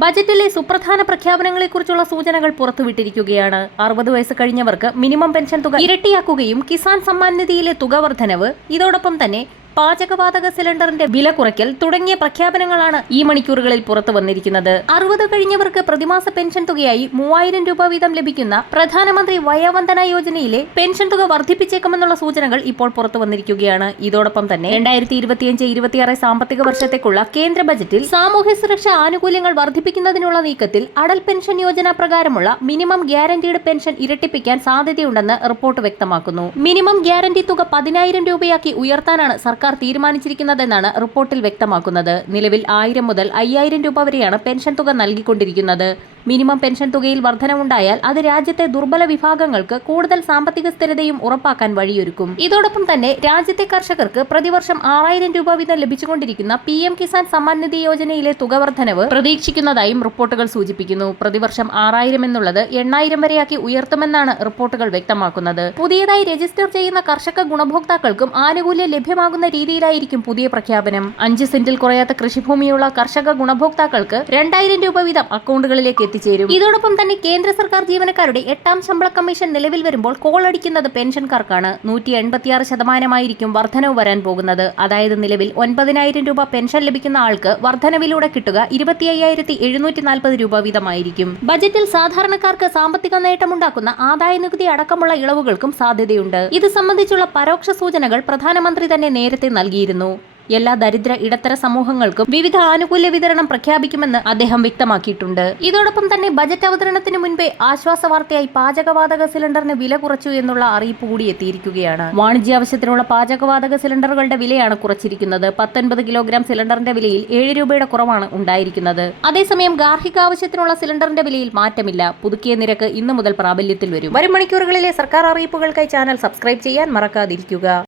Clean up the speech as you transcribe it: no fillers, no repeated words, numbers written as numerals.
ബജറ്റിലെ സുപ്രധാന പ്രഖ്യാപനങ്ങളെക്കുറിച്ചുള്ള സൂചനകൾ പുറത്തുവിട്ടിരിക്കുകയാണ്. 60 വയസ്സ് കഴിഞ്ഞവർക്ക് മിനിമം പെൻഷൻ തുക ഇരട്ടിയാക്കുകയും കിസാൻ സമ്മാൻ നിധിയിലെ തുക വർധനവ്, ഇതോടൊപ്പം തന്നെ പാചകവാതക സിലിണ്ടറിന്റെ വില കുറയ്ക്കൽ തുടങ്ങിയ പ്രഖ്യാപനങ്ങളാണ് ഈ മണിക്കൂറുകളിൽ പുറത്തു വന്നിരിക്കുന്നത്. 60 കഴിഞ്ഞവർക്ക് പ്രതിമാസ പെൻഷൻ തുകയായി 3000 രൂപ വീതം ലഭിക്കുന്ന പ്രധാനമന്ത്രി വയോവന്ദന യോജനയിലെ പെൻഷൻ തുക വർദ്ധിപ്പിച്ചേക്കുമെന്നുള്ള സൂചനകൾ ഇപ്പോൾ പുറത്തു വന്നിരിക്കുകയാണ്. ഇതോടൊപ്പം തന്നെ 2025-26 സാമ്പത്തിക വർഷത്തേക്കുള്ള കേന്ദ്ര ബജറ്റിൽ സാമൂഹ്യ സുരക്ഷാ ആനുകൂല്യങ്ങൾ വർദ്ധിപ്പിക്കുന്നതിനുള്ള നീക്കത്തിൽ അടൽ പെൻഷൻ യോജന പ്രകാരമുള്ള മിനിമം ഗ്യാരണ്ടീഡ് പെൻഷൻ ഇരട്ടിപ്പിക്കാൻ സാധ്യതയുണ്ടെന്ന് റിപ്പോർട്ട് വ്യക്തമാക്കുന്നു. മിനിമം ഗ്യാരണ്ടി തുക 10,000 രൂപയാക്കി ഉയർത്താനാണ് സർക്കാർ തീരുമാനിച്ചിരിക്കുന്നതെന്നാണ് റിപ്പോർട്ടിൽ വ്യക്തമാക്കുന്നത്. നിലവിൽ 1000 മുതൽ 5000 രൂപ വരെയാണ് പെൻഷൻ തുക നൽകിക്കൊണ്ടിരിക്കുന്നത്. മിനിമം പെൻഷൻ തുകയിൽ വർധനവുണ്ടായാൽ അത് രാജ്യത്തെ ദുർബല വിഭാഗങ്ങൾക്ക് കൂടുതൽ സാമ്പത്തിക സ്ഥിരതയും ഉറപ്പാക്കാൻ വഴിയൊരുക്കും. ഇതോടൊപ്പം തന്നെ രാജ്യത്തെ കർഷകർക്ക് പ്രതിവർഷം 6000 രൂപ വീതം ലഭിച്ചുകൊണ്ടിരിക്കുന്ന PM കിസാൻ സമ്മാൻ നിധി യോജനയിലെ തുക വർധനവ് പ്രതീക്ഷിക്കുന്നതായും റിപ്പോർട്ടുകൾ സൂചിപ്പിക്കുന്നു. പ്രതിവർഷം 6000 എന്നുള്ളത് 8000 വരെയാക്കി ഉയർത്തുമെന്നാണ് റിപ്പോർട്ടുകൾ വ്യക്തമാക്കുന്നത്. പുതിയതായി രജിസ്റ്റർ ചെയ്യുന്ന കർഷക ഗുണഭോക്താക്കൾക്കും ആനുകൂല്യം ലഭ്യമാകുന്ന രീതിയിലായിരിക്കും പുതിയ പ്രഖ്യാപനം. 5 സെന്റിൽ കുറയാത്ത കൃഷിഭൂമിയുള്ള കർഷക ഗുണഭോക്താക്കൾക്ക് 2000 രൂപ വീതം അക്കൗണ്ടുകളിലേക്ക് എത്തിച്ചേരും. ഇതോടൊപ്പം തന്നെ കേന്ദ്ര സർക്കാർ ജീവനക്കാരുടെ 8ാം ശമ്പള കമ്മീഷൻ നിലവിൽ വരുമ്പോൾ കോളടിക്കുന്നത് പെൻഷൻകാർക്കാണ്. 186% വർധനവ് വരാൻ പോകുന്നത്. അതായത് നിലവിൽ 9000 രൂപ പെൻഷൻ ലഭിക്കുന്ന ആൾക്ക് വർധനവിലൂടെ കിട്ടുക 25,740 രൂപ വീതമായിരിക്കും. ബജറ്റിൽ സാധാരണക്കാർക്ക് സാമ്പത്തിക നേട്ടമുണ്ടാക്കുന്ന ആദായ നികുതി അടക്കമുള്ള ഇളവുകൾക്കും സാധ്യതയുണ്ട്. ഇത് സംബന്ധിച്ചുള്ള പരോക്ഷ സൂചനകൾ പ്രധാനമന്ത്രി തന്നെ നേരത്തെ നൽകിയിരുന്നു. എല്ലാ ദരിദ്ര ഇടത്തര സമൂഹങ്ങൾക്കും വിവിധ ആനുകൂല്യ വിതരണം പ്രഖ്യാപിക്കുമെന്ന് അദ്ദേഹം വ്യക്തമാക്കിയിട്ടുണ്ട്. ഇതോടൊപ്പം തന്നെ ബജറ്റ് അവതരണത്തിന് മുൻപേ ആശ്വാസ വാർത്തയായി പാചകവാതക സിലിണ്ടറിന് വില കുറച്ചു എന്നുള്ള അറിയിപ്പ് കൂടി എത്തിയിരിക്കുകയാണ്. വാണിജ്യാവശ്യത്തിനുള്ള പാചകവാതക സിലിണ്ടറുകളുടെ വിലയാണ് കുറച്ചിരിക്കുന്നത്. 19 കിലോഗ്രാം സിലിണ്ടറിന്റെ വിലയിൽ 7 രൂപയുടെ കുറവാണ് ഉണ്ടായിരിക്കുന്നത്. അതേസമയം ഗാർഹിക ആവശ്യത്തിനുള്ള സിലിണ്ടറിന്റെ വിലയിൽ മാറ്റമില്ല. പുതുക്കിയ നിരക്ക് ഇന്നു മുതൽ പ്രാബല്യത്തിൽ വരും. വരും മണിക്കൂറുകളിലെ സർക്കാർ അറിയിപ്പുകൾക്കായി ചാനൽ സബ്സ്ക്രൈബ് ചെയ്യാൻ മറക്കാതിരിക്കുക.